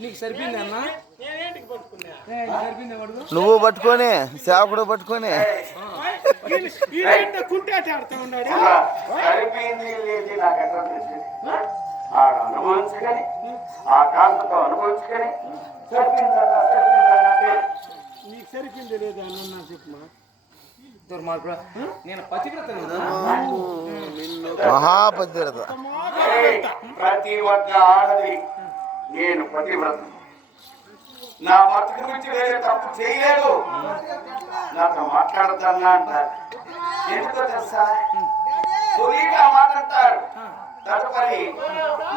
నీకు సరిపోయింది అన్న నువ్వు పట్టుకొని సేవకుడు పట్టుకొని. లేదు నాకు ఆడు ఆ కాంతతో సరిపోయింది లేదా? అన్న చెప్పమా దుర్మార్గుడా నేను పతివ్రత ప్రతి ఒక్క ఆడది నేను పతివ్రత. నా భర్త గురించి వేరే తప్పు చేయలేదు. నాతో మాట్లాడతానా అంటారు. ఎందుకో తెలుసా? తొలిగా మాట్లాడతారు తదుపరి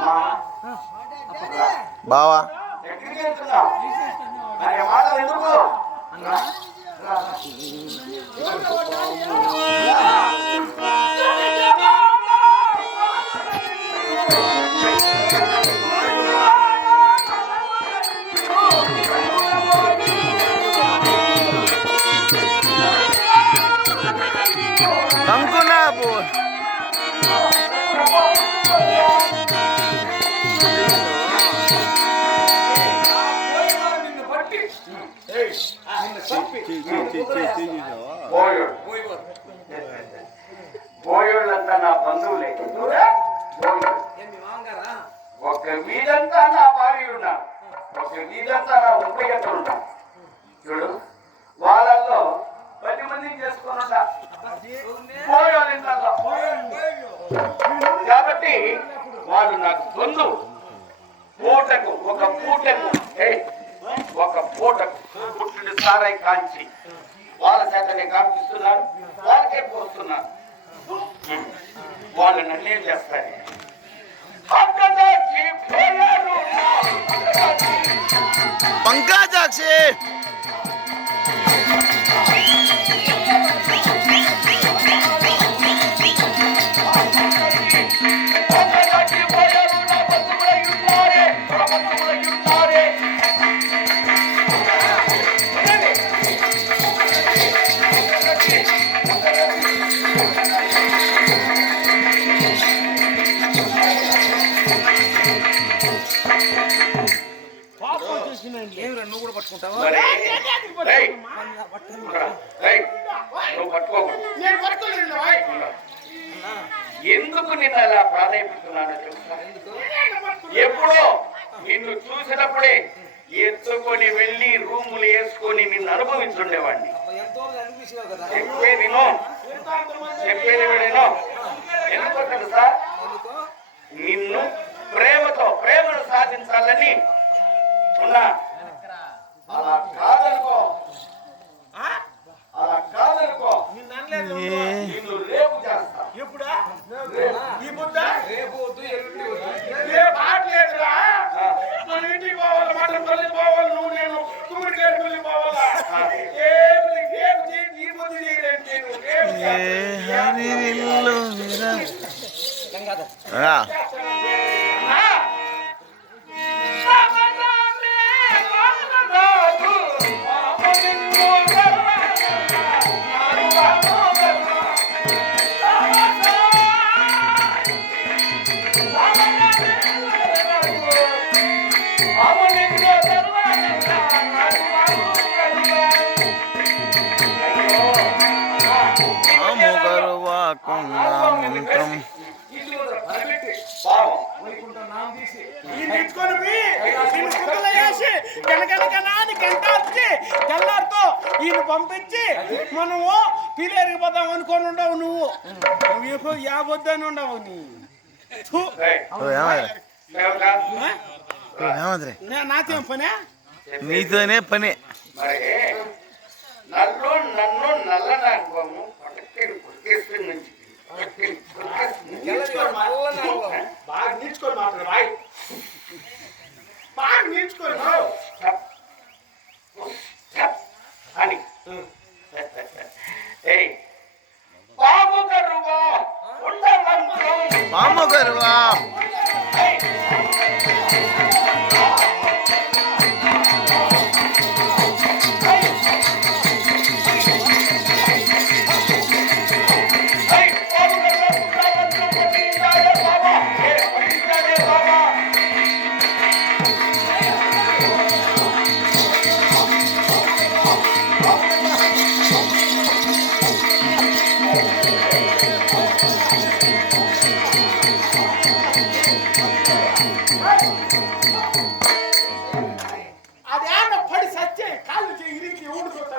మా బావా. ఎక్కడికి వెళ్తున్నావు? అనే మాటలు ఎందుకు? రా, రా. కంకునాపు నిన్ను బోయోళ్ళంతా నా బంధువులే ఒక వీధంతా నా భార్య ఉన్నా ఒక వీధంతా నా ఉపయోగం చూడు వాళ్ళల్లో పది మంది చేసుకుని కాబట్టి వాళ్ళు నాకు బంధువు పూటకు ఒక పూటకు ఒక పూటకు పుట్టిన సారై కాంచి వాళ్ళ చేతనే కాంపిస్తున్నారు వాళ్ళకే పోస్తున్నారు. వాళ్ళు నన్నేం చేస్తారు? పంకజాక్షి! ఎందుకు నిన్ను అలా ఎందుకు ఎప్పుడో నిన్ను చూసినప్పుడే ఎత్తుకొని వెళ్ళి రూములు వేసుకొని నిన్ను అనుభవించుండేవాడిని. అబ్బా, ఎంతో అనిపించినావు కదా చెప్పే విను. చెప్పేది విడేను ఎందుకో తెలుసా? నిన్ను ప్రేమతో ప్రేమను సాధించాలని ఉన్నా. మాత్రం తెల్లారితో ఈయన పంపించి మనము పిలేరికి పోదాం అనుకొని ఉండవు నువ్వు నువ్వు ఎప్పుడు యాబొద్దని ఉండవు నీ నాకేం పనే నీతోనే పని మరి నన్ను నల్లడానికి తెల్లది మల్లన బాగా నీచుకొని మాట్లాడు. బాయ్. బాగా నీచుకొని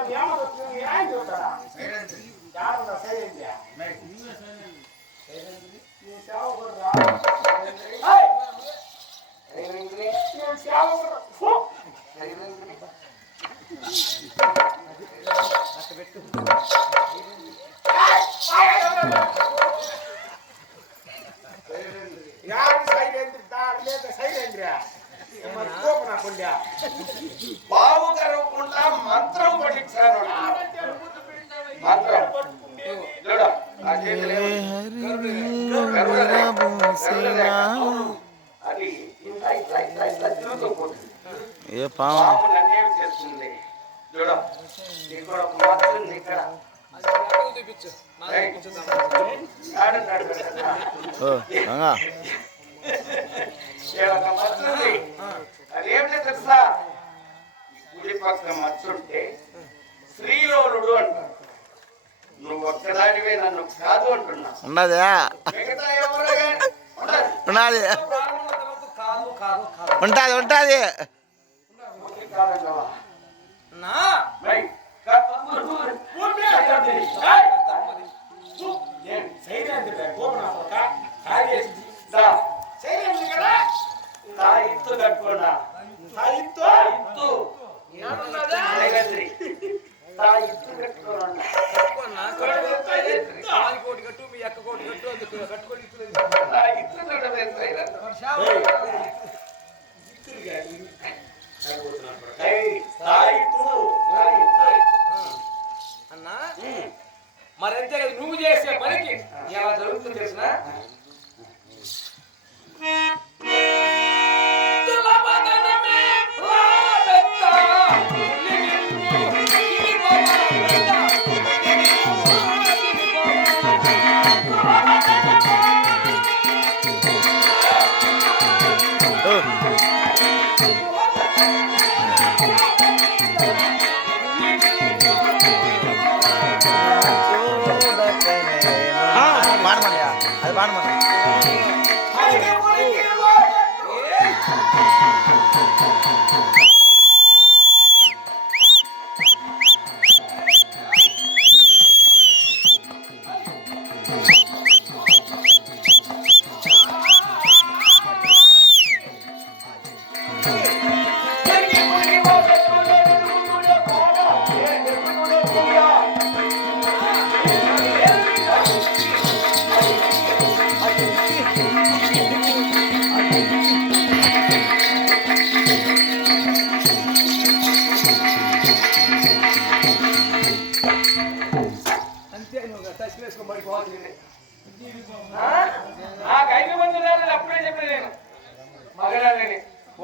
ಯಾವ నాకుండ్యా బావు కరవకుండా మంత్రం పఠించాను మంత్రం. అది ఇట్లా ఇట్లా ఇట్లా ఇట్లా తిరుగుతూ పోతుంది ఏ పాము పాము నన్నేం చేస్తుంది చూడు ఇక్కడ చూపించు. ఉన్నదా మిగతా ఎవరు కానీ ఉండదు. ఉన్నది ప్రారంభంలో తర్వాత కాదు కాదు కాదు ఉంటుంది ఉంటుంది పూర్తి కాదంటావా? నా రై, కా- భూమి మీద కట్టండి. ఏయ్! ఫు! ఏం సైలెంట్ రా కోపం మరి అంతే నువ్వు చేసే పనికి ఎలా జరుగుతుంది తెలిసిన?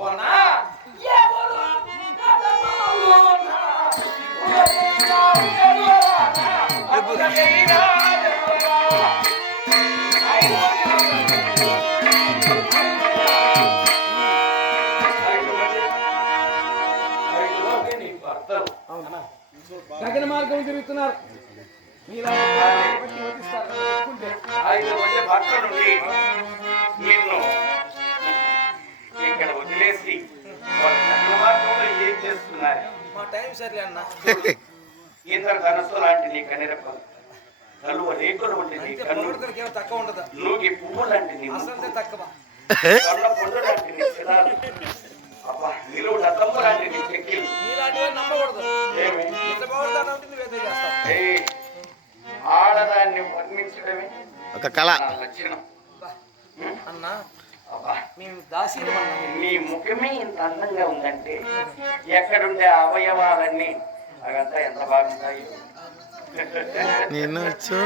మగడాలని మా టైం సరే అన్న. ఇంద్ర ధనస్సు లాంటి నీ కనిరపం కలువ రేకులు వంటి నీ కన్ను తక్కువ ఉండదు. నూగి పువ్వు లాంటి నీ అసలు ముక్కు. తక్కువ. కొండ పొండు లాంటి నీ శిలాలు అబ్బా నిలువు దత్తమ్మ లాంటి నీ చెక్కిలు నీలాంటి వాడిని నమ్మకూడదు. ఏమి? ఎంత బాగుంటానంటే నువ్వేదో చేస్తావు. ఏయ్, ఆడదాన్ని వర్ణించడమే ఒక కళ. లక్షణం? అన్న మేము దాసీలు అన్నా మీరు. నీ ముఖమే ఇంత అందంగా ఉందంటే ఎక్కడుండే అవయవాలన్నీ అవంతా ఎంత బాగుంటాయి నిన్ను చూ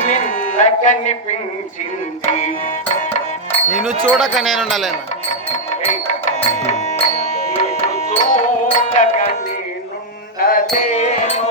నిన్న కనిపించింది నిన్ను చూడక ఏయ్, నిన్ను చూడక నేనుండలేను.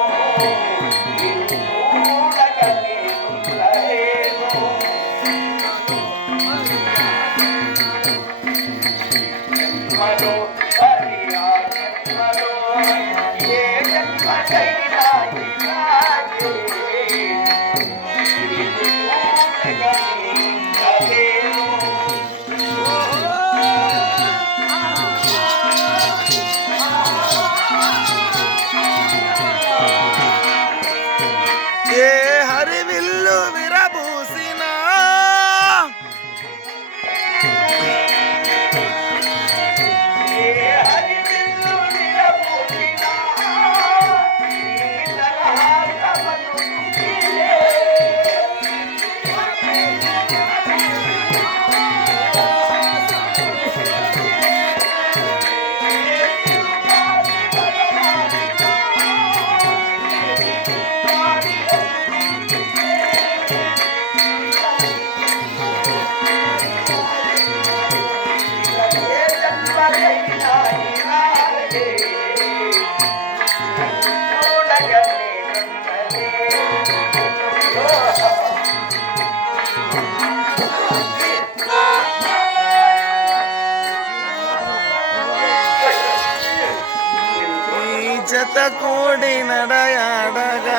கூடி நடையாடக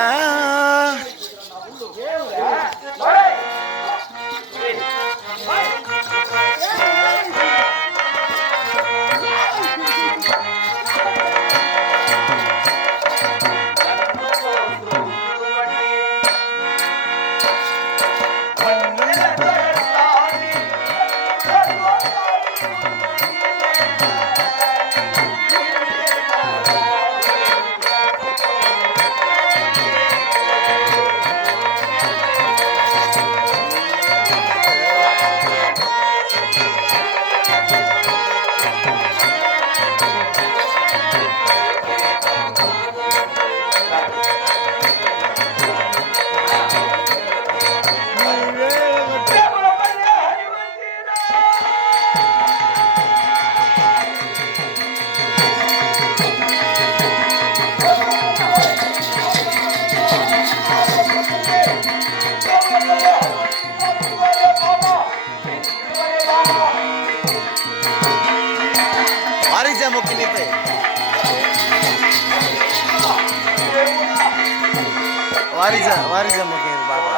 వారిజ వారిజ ముక్కిని బాగా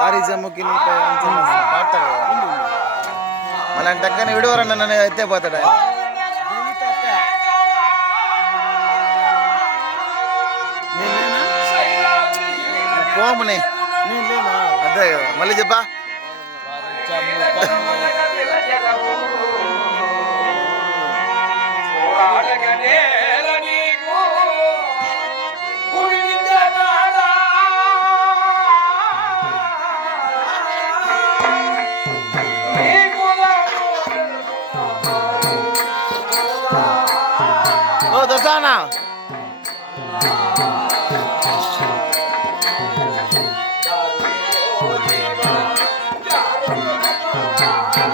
వారిజ ముక్కినిపై అంచనా పాడతాడు కదా మళ్ళీ టక్కని విడువరన్న నన్ను అయితే పోతాడు ఆయన. పోముని అదే కదా మళ్ళీ చెప్పా ఓ